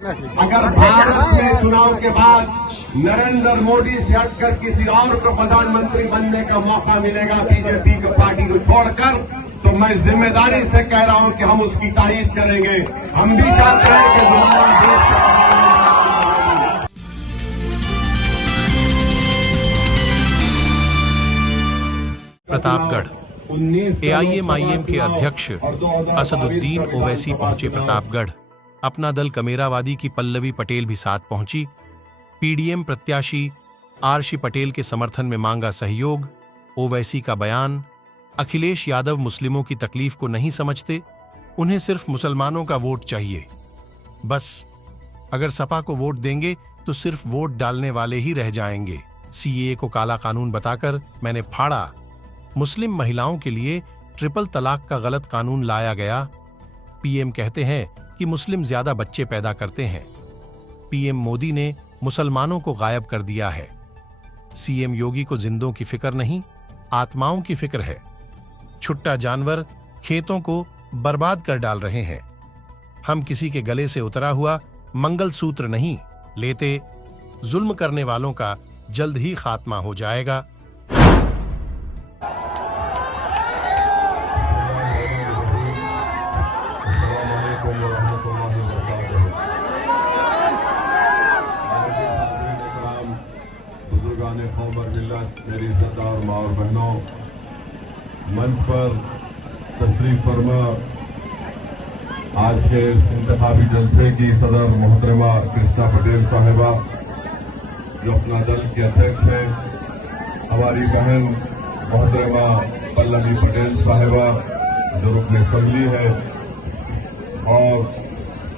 अगर भारत में चुनाव के बाद नरेंद्र मोदी से हटकर किसी और को प्रधानमंत्री बनने का मौका मिलेगा बीजेपी की पार्टी को छोड़कर, तो मैं जिम्मेदारी से कह रहा हूं कि हम उसकी तारीफ करेंगे। हम भी चाहते हैं कि हमारा देश प्रतापगढ़। एआईएमआईएम के अध्यक्ष असदुद्दीन ओवैसी पहुंचे प्रतापगढ़। अपना दल कमेरावादी की पल्लवी पटेल भी साथ पहुंची। पीडीएम प्रत्याशी आरशी पटेल के समर्थन में मांगा सहयोग। ओवैसी का बयान, अखिलेश यादव मुस्लिमों की तकलीफ को नहीं समझते, उन्हें सिर्फ मुसलमानों का वोट चाहिए। बस अगर सपा को वोट देंगे तो सिर्फ वोट डालने वाले ही रह जाएंगे। सीएए को काला कानून बताकर मैंने फाड़ा। मुस्लिम महिलाओं के लिए ट्रिपल तलाक का गलत कानून लाया गया। पीएम कहते हैं कि मुस्लिम ज्यादा बच्चे पैदा करते हैं। पीएम मोदी ने मुसलमानों को गायब कर दिया है। सीएम योगी को जिंदों की फिक्र नहीं, आत्माओं की फिक्र है। छुट्टा जानवर खेतों को बर्बाद कर डाल रहे हैं। हम किसी के गले से उतरा हुआ मंगलसूत्र नहीं लेते। जुल्म करने वालों का जल्द ही खात्मा हो जाएगा। मेरी सरदार माँ और बहनों, मंच पर तशरीफ फरमा आज के इंतखाबी जलसे की सदर मोहतरमा कृष्णा पटेल साहिबा, जो अपना दल के अध्यक्ष हैं, हमारी बहन मोहतरमा पल्लवी पटेल साहिबा जो रुकन असेंबली है, और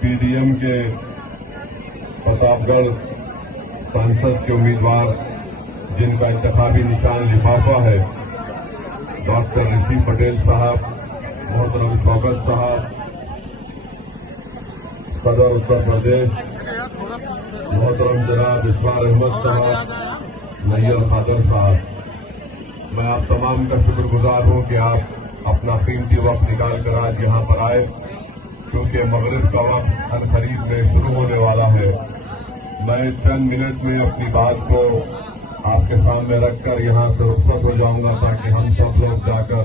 पीडीएम के प्रतापगढ़ सांसद के उम्मीदवार जिनका इंतखाबी निशान लिफाफा है, डॉक्टर ऋषि पटेल साहब, मोहतरम शौकत साहब, सदर उत्तर प्रदेश मोहतरम जनाब इस्माइल अहमद साहब, नैयर खादर साहब, मैं आप तमाम का शुक्रगुजार हूं कि आप अपना कीमती वक्त निकाल कर आज यहाँ पर आए, क्योंकि मगरिब का वक्त हर खरीद में शुरू होने वाला है। मैं चंद मिनट में अपनी बात को आपके सामने रखकर यहाँ से रुखसत हो जाऊंगा, ताकि हम सब लोग जाकर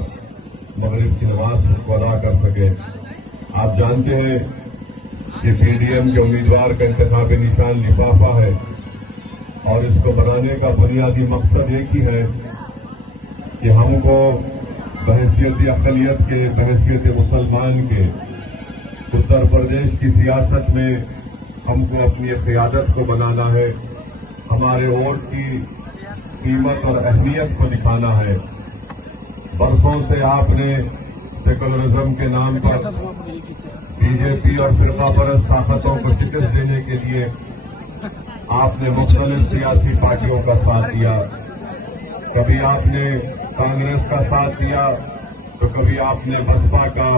मगरिब की नमाज को अदा कर सके। आप जानते हैं कि पीडीएम के उम्मीदवार का इंतखाबी निशान लिफाफा है, और इसको बनाने का बुनियादी मकसद एक ही है कि हमको बहैसियत अक़लियत के, बहैसियत मुसलमान के उत्तर प्रदेश की सियासत में हमको अपनी क़ियादत को बनाना है। हमारे वोट की कीमत और अहमियत को दिखाना है। बरसों से आपने सेकुलरिज्म के नाम पर बीजेपी और फिरकापरस्त ताकतों को शिकस्त देने के लिए आपने मुख्तलिफ सियासी पार्टियों का साथ दिया। कभी आपने कांग्रेस का साथ दिया, तो कभी आपने बसपा का,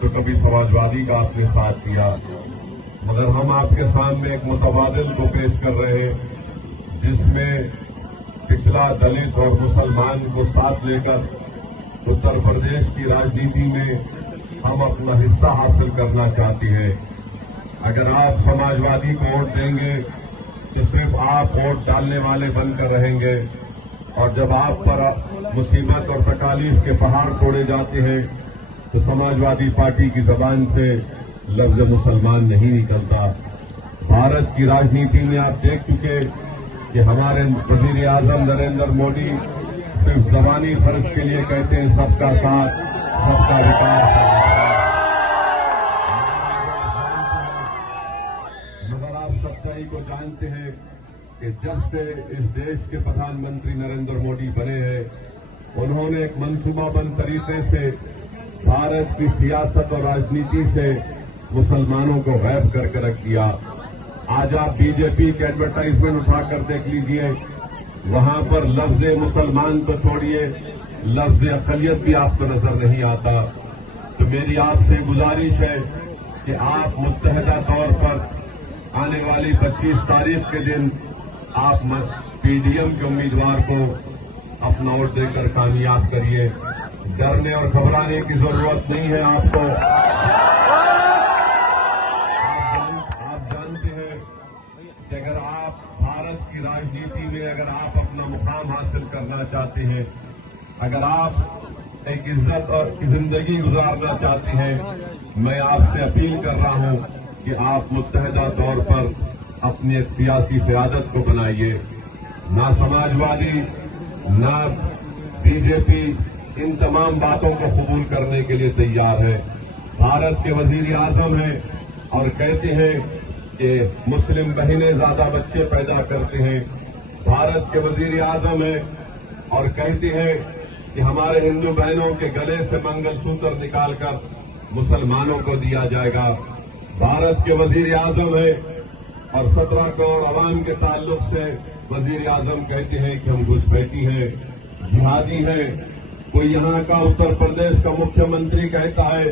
तो कभी समाजवादी का आपने साथ दिया। मगर हम आपके सामने एक मुतबादिल को पेश कर रहे हैं, जिसमें पिछला दलित और मुसलमान को साथ लेकर उत्तर प्रदेश की राजनीति में हम अपना हिस्सा हासिल करना चाहते हैं। अगर आप समाजवादी को वोट देंगे तो सिर्फ आप वोट डालने वाले बनकर रहेंगे, और जब आप पर मुसीबत और तकालीफ के पहाड़ तोड़े जाते हैं तो समाजवादी पार्टी की जबान से लफ्ज मुसलमान नहीं निकलता। भारत की राजनीति में आप देख चुके कि हमारे वजीर आजम नरेंद्र मोदी सिर्फ ज़बानी फर्ज के लिए कहते हैं सबका साथ, सबका विकास, मगर आप सच्चाई को जानते हैं कि जब से इस देश के प्रधानमंत्री नरेंद्र मोदी बने हैं, उन्होंने एक मंसूबाबंद तरीके से भारत की सियासत और राजनीति से मुसलमानों को गायब करके रख दिया। आज आप बीजेपी के एडवर्टाइजमेंट उठाकर देख लीजिए, वहां पर लफ्ज मुसलमान तो छोड़िए, लफ्ज अक़लियत भी आपको नजर नहीं आता। तो मेरी आपसे गुजारिश है कि आप मुत्तहदा तौर पर आने वाली 25 तारीख के दिन आप पीडीएम के उम्मीदवार को अपना वोट देकर कामयाब करिए। डरने और घबराने की जरूरत नहीं है आपको। आप जानते भारत की राजनीति में अगर आप अपना मुकाम हासिल करना चाहते हैं, अगर आप एक इज्जत और जिंदगी गुजारना चाहते हैं, मैं आपसे अपील कर रहा हूं कि आप मुत्तहदा तौर पर अपनी एक सियासी क़यादत को बनाइए। ना समाजवादी ना बीजेपी इन तमाम बातों को कबूल करने के लिए तैयार है। भारत के वजीर आजम हैं और कहते हैं कि मुस्लिम बहनें ज्यादा बच्चे पैदा करते हैं। भारत के वजीर आजम हैं और कहते हैं कि हमारे हिंदू बहनों के गले से मंगलसूत्र निकालकर मुसलमानों को दिया जाएगा। भारत के वजीर आजम है और 17 करोड़ अवाम के ताल्लुक से वजीर आजम कहते हैं कि हम घुसपैठी हैं, जिहादी हैं। कोई यहाँ का उत्तर प्रदेश का मुख्यमंत्री कहता है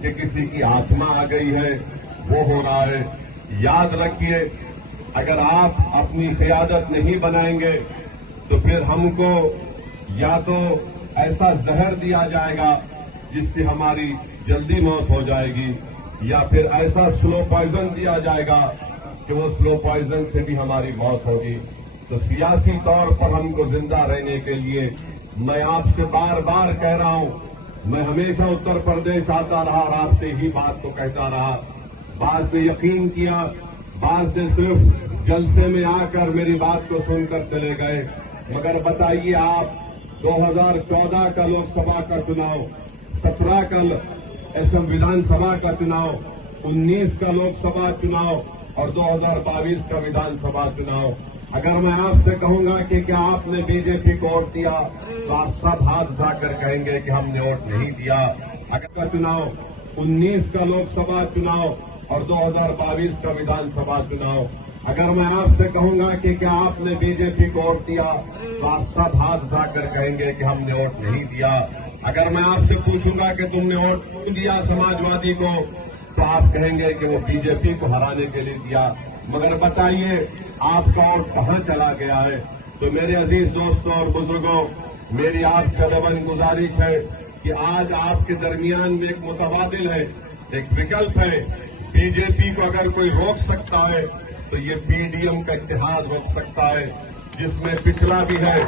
कि किसी की आत्मा आ गई है, वो हो रहा है। याद रखिए, अगर आप अपनी क़यादत नहीं बनाएंगे तो फिर हमको या तो ऐसा जहर दिया जाएगा जिससे हमारी जल्दी मौत हो जाएगी, या फिर ऐसा स्लो पॉइजन दिया जाएगा कि वो स्लो पॉइजन से भी हमारी मौत होगी। तो सियासी तौर पर हमको जिंदा रहने के लिए मैं आपसे बार बार कह रहा हूं, मैं हमेशा उत्तर प्रदेश आता रहा और आपसे ही बात को कहता रहा। बात ने यकीन किया, बात ने सिर्फ जलसे में आकर मेरी बात को सुनकर चले गए। मगर बताइए आप, 2014 का लोकसभा का चुनाव, 17 का विधानसभा का चुनाव, 19 का लोकसभा चुनाव और 2022 का विधानसभा चुनाव, अगर मैं आपसे कहूंगा कि क्या आपने बीजेपी को वोट दिया तो आप सब हाथ उठाकर कहेंगे कि हमने वोट नहीं दिया। अगर का चुनाव, 19 का लोकसभा चुनाव और 2022 का विधानसभा चुनाव, अगर मैं आपसे कहूंगा कि क्या आपने बीजेपी को वोट दिया तो आप सब हाथ उठाकर कहेंगे कि हमने वोट नहीं दिया। अगर मैं आपसे पूछूंगा कि तुमने वोट क्यों दिया समाजवादी को तो आप कहेंगे कि वो बीजेपी को हराने के लिए दिया। मगर बताइए आपका वोट कहां चला गया है। तो मेरे अजीज दोस्तों और बुजुर्गों, मेरी आपसे दबन गुजारिश है कि आज आपके दरमियान में एक मुतबादिल है, एक विकल्प है। बीजेपी को अगर कोई रोक सकता है तो ये पीडीएम का इत्तेहाद रोक सकता है, जिसमें पिछला भी है।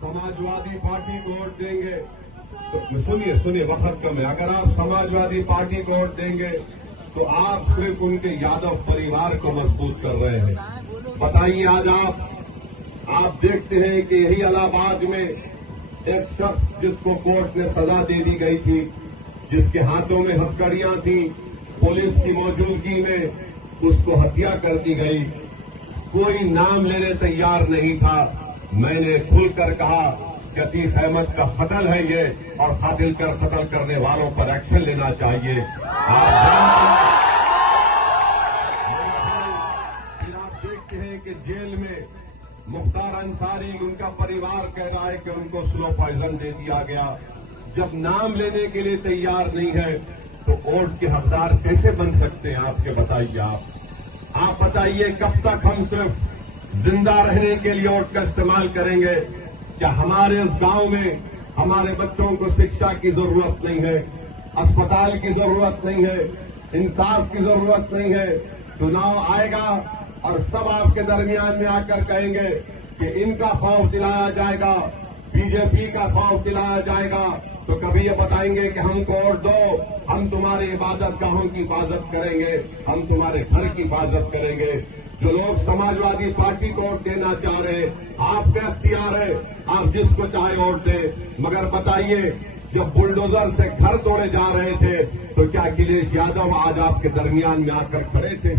समाजवादी पार्टी को वोट देंगे तो सुनिए वक्त कम है। अगर आप समाजवादी पार्टी को वोट देंगे तो आप सिर्फ उनके यादव परिवार को मजबूत कर रहे हैं। बताइए, आज आप देखते हैं कि यही इलाहाबाद में एक शख्स जिसको कोर्ट ने सजा दे दी गई थी, जिसके हाथों में हथकड़ियां थी, पुलिस की मौजूदगी में उसको हत्या कर दी गई। कोई नाम लेने तैयार नहीं था। मैंने खुलकर कहा कि अतीक अहमद का कत्ल है ये, और कत्ल करने वालों पर एक्शन लेना चाहिए। फिर आप देखते हैं कि जेल में मुख्तार अंसारी, उनका परिवार कह रहा है कि उनको स्लो पॉइजन दे दिया गया। जब नाम लेने के लिए तैयार नहीं है तो वोट के हकदार कैसे बन सकते हैं आपके? बताइए आप बताइए, कब तक हम सिर्फ जिंदा रहने के लिए वोट का इस्तेमाल करेंगे? क्या हमारे इस गांव में हमारे बच्चों को शिक्षा की जरूरत नहीं है, अस्पताल की जरूरत नहीं है, इंसाफ की जरूरत नहीं है? चुनाव आएगा और सब आपके दरमियान में आकर कहेंगे कि इनका खौफ दिलाया जाएगा, बीजेपी का खौफ दिलाया जाएगा। तो कभी ये बताएंगे कि हमको वोट दो, हम तुम्हारी इबादत गाहों की हिफाजत करेंगे, हम तुम्हारे घर की हिफाजत करेंगे। जो लोग समाजवादी पार्टी को वोट देना चाह रहे हैं, आपका इख्तियार है, आप जिसको चाहे वोट दें। मगर बताइए, जब बुलडोजर से घर तोड़े जा रहे थे तो क्या अखिलेश यादव आज आपके दरमियान में आकर खड़े थे?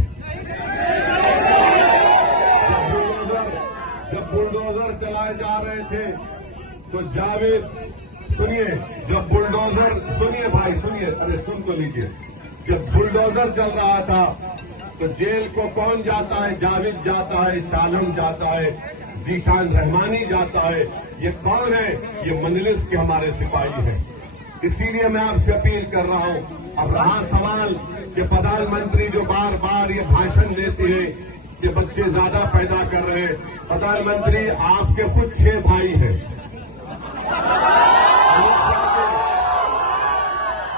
जब बुलडोजर चलाए जा रहे थे तो जावेद, सुनिए, जब बुलडोजर, सुनिए भाई सुनिए, अरे सुन तो लीजिए, जब बुलडोजर चल रहा था तो जेल को कौन जाता है? जावेद जाता है, शालम जाता है, जीशान रहमानी जाता है। ये कौन है? ये मंजलिस के हमारे सिपाही हैं। इसीलिए मैं आपसे अपील कर रहा हूं। अब रहा सवाल कि प्रधानमंत्री जो बार बार ये भाषण देते हैं कि बच्चे ज्यादा पैदा कर रहे हैं, प्रधानमंत्री आपके खुद 6 भाई हैं,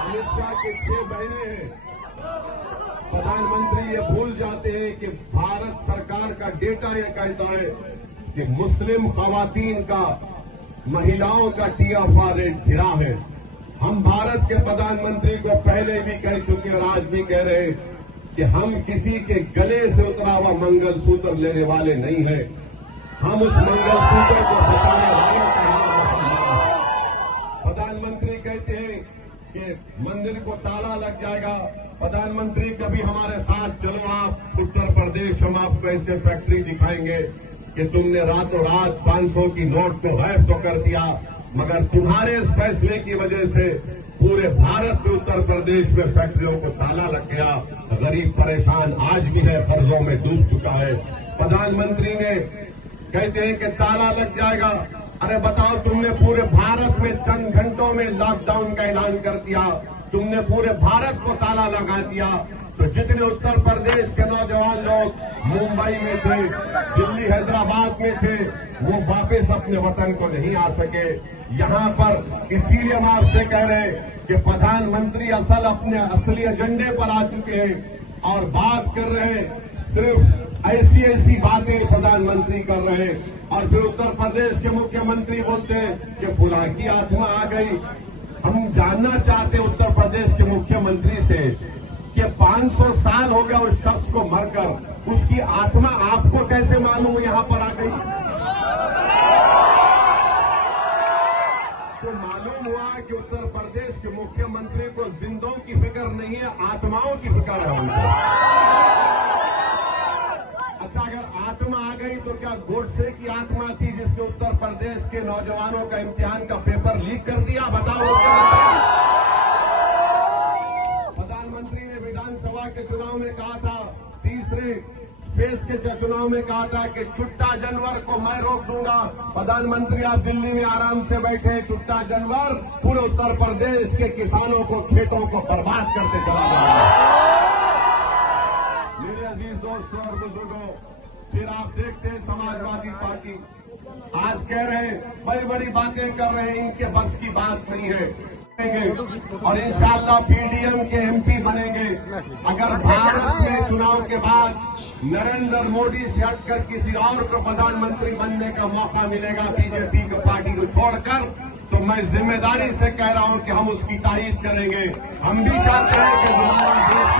अमित शाह के 6 बहनें हैं, प्रधानमंत्री ये भूल जाते हैं कि भारत सरकार का डेटा ये कहता है कि मुस्लिम खवातीन का, महिलाओं का TFR रेट गिरा है। हम भारत के प्रधानमंत्री को पहले भी कह चुके और आज भी कह रहे हैं कि हम किसी के गले से उतरा हुआ मंगलसूत्र लेने वाले नहीं हैं। हम उस मंगलसूत्र को बचाने वालों का नाम मुसलमान है। प्रधानमंत्री कहते हैं कि मंदिर को ताला लग जाएगा। प्रधानमंत्री कभी हमारे साथ चलो, आप उत्तर प्रदेश, हम आपको ऐसे फैक्ट्री दिखाएंगे कि तुमने रातों रात 500 की नोट को गायब तो कर दिया, मगर तुम्हारे इस फैसले की वजह से पूरे भारत में उत्तर प्रदेश में फैक्ट्रियों को ताला लग गया। गरीब परेशान आज भी है, कर्जों में डूब चुका है। प्रधानमंत्री ने कहते हैं कि ताला लग जाएगा। अरे बताओ, तुमने पूरे भारत में चंद घंटों में लॉकडाउन का ऐलान कर दिया, तुमने पूरे भारत को ताला लगा दिया, तो जितने उत्तर प्रदेश के नौजवान लोग मुंबई में थे, दिल्ली, हैदराबाद में थे, वो वापस अपने वतन को नहीं आ सके। यहाँ पर इसीलिए हम आपसे कह रहे हैं कि प्रधानमंत्री अपने असली एजेंडे पर आ चुके हैं और बात कर रहे हैं, सिर्फ ऐसी बातें प्रधानमंत्री कर रहे हैं। और फिर उत्तर प्रदेश के मुख्यमंत्री बोलते हैं कि फुलां की आत्मा आ गई। हम जानना चाहते हैं उत्तर प्रदेश के मुख्यमंत्री से कि 500 साल हो गया उस शख्स को मरकर, उसकी आत्मा आपको कैसे मालूम यहां पर आ गई? तो मालूम हुआ कि उत्तर प्रदेश के मुख्यमंत्री को जिंदों की फिक्र नहीं है, आत्माओं की फिक्र है उनको। अच्छा, अगर आत्मा आ गई तो क्या गोडसे की आत्मा थी जिसने उत्तर प्रदेश के नौजवानों का इम्तिहान का पेपर लीक कर दिया? बताओ। प्रधानमंत्री ने विधानसभा के चुनाव में कहा था, तीसरे फेज के चुनाव में कहा था कि चुट्टा जानवर को मैं रोक दूंगा। प्रधानमंत्री आप दिल्ली में आराम से बैठे, चुट्टा जानवर पूरे उत्तर प्रदेश के किसानों को, खेतों को बर्बाद करते चला जा रहा है। मेरे अजीज दोस्तों और बुजुर्गों, फिर आप देखते हैं समाजवादी पार्टी आज कह रहे हैं, बड़ी बड़ी बातें कर रहे हैं, इनके बस की बात नहीं है, और इंशाअल्लाह PDM के MP बनेंगे। अगर भारत में चुनाव के बाद नरेंद्र मोदी से हटकर किसी और को प्रधानमंत्री बनने का मौका मिलेगा बीजेपी की पार्टी को छोड़कर, तो मैं जिम्मेदारी से कह रहा हूं कि हम उसकी तारीफ करेंगे। हम भी चाहते हैं कि हमारा देश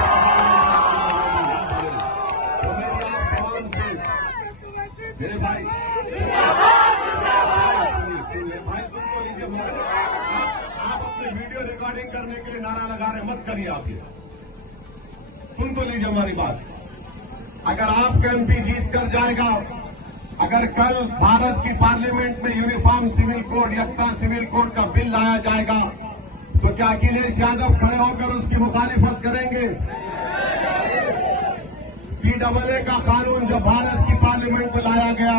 तो मेरी आप तमाम से, मेरे भाई सुनको लीजिए, आप अपने वीडियो रिकॉर्डिंग करने के लिए नारा लगा रहे, मत करिए। आप ये सुन तो लीजिए हमारी बात। अगर आपका MP जीत कर जाएगा, अगर कल भारत की पार्लियामेंट में यूनिफॉर्म सिविल कोड, यकसा सिविल कोड का बिल लाया जाएगा, तो क्या अखिलेश यादव खड़े होकर उसकी मुखालिफत करेंगे? CAA का कानून जब भारत की पार्लियामेंट में लाया गया,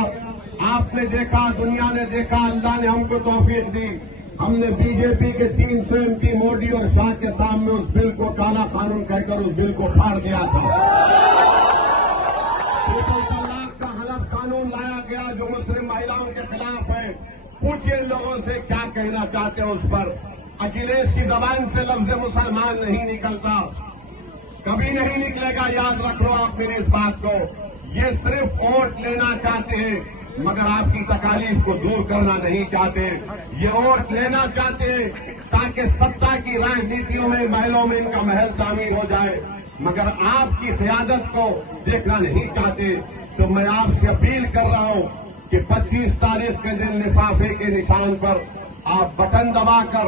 आपने देखा, दुनिया ने देखा, अल्लाह ने हमको तौफीक दी, हमने बीजेपी के 300 MP मोदी और शाह के सामने उस बिल को काला कानून कहकर उस बिल को फाड़ दिया था। का हलफ कानून लाया गया जो मुस्लिम महिलाओं के खिलाफ है। पूछिए लोगों से क्या कहना चाहते हैं उस पर। अखिलेश की जबान से लफ्ज मुसलमान नहीं निकलता, कभी नहीं निकलेगा, याद रख लो आप मेरी इस बात को। ये सिर्फ वोट लेना चाहते हैं, मगर आपकी तकालीफ को दूर करना नहीं चाहते। ये वोट लेना चाहते हैं ताकि सत्ता की राजनीतियों में, महलों में इनका महल तामीर हो जाए, मगर आपकी क़यादत को देखना नहीं चाहते। तो मैं आपसे अपील कर रहा हूं कि 25 तारीख के दिन लिफाफे के निशान पर आप बटन दबाकर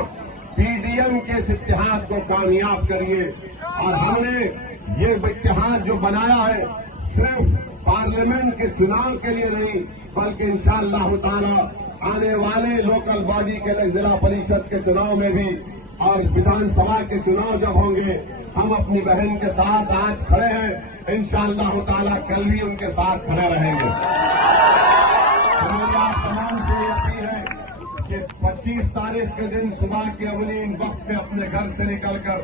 PDM के इस इत्तेहाद को कामयाब करिए। और हमने ये इत्तेहाद जो बनाया है सिर्फ पार्लियामेंट के चुनाव के लिए नहीं, बल्कि इंशाअल्लाह ताला आने वाले लोकल बॉडी के लिए, जिला परिषद के चुनाव में भी और विधानसभा के चुनाव जब होंगे, हम अपनी बहन के साथ आज खड़े हैं, इंशाअल्लाह ताला कल भी उनके साथ खड़े रहेंगे। हमारी आप तमाम से अपील है कि 25 तारीख के दिन सुबह के अवलीन वक्त में अपने घर से निकलकर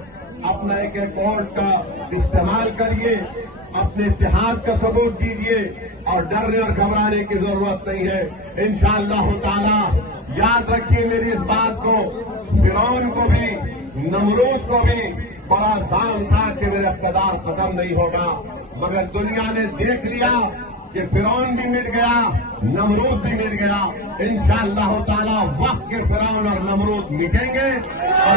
अपना एक वोट का इस्तेमाल करिए, अपने इत्तेहाद का सबूत दीजिए और डरने और घबराने की जरूरत नहीं है। इंशाअल्लाह ताला याद रखिए मेरी इस बात को, फिरौन को भी, नमरूद को भी बड़ा दाम था कि मेरा इक़्तिदार खत्म नहीं होगा, मगर दुनिया ने देख लिया कि फिरौन भी मिट गया, नमरूद भी मिट गया। इंशाअल्लाह ताला वक्त के फिरौन और नमरूद मिटेंगे और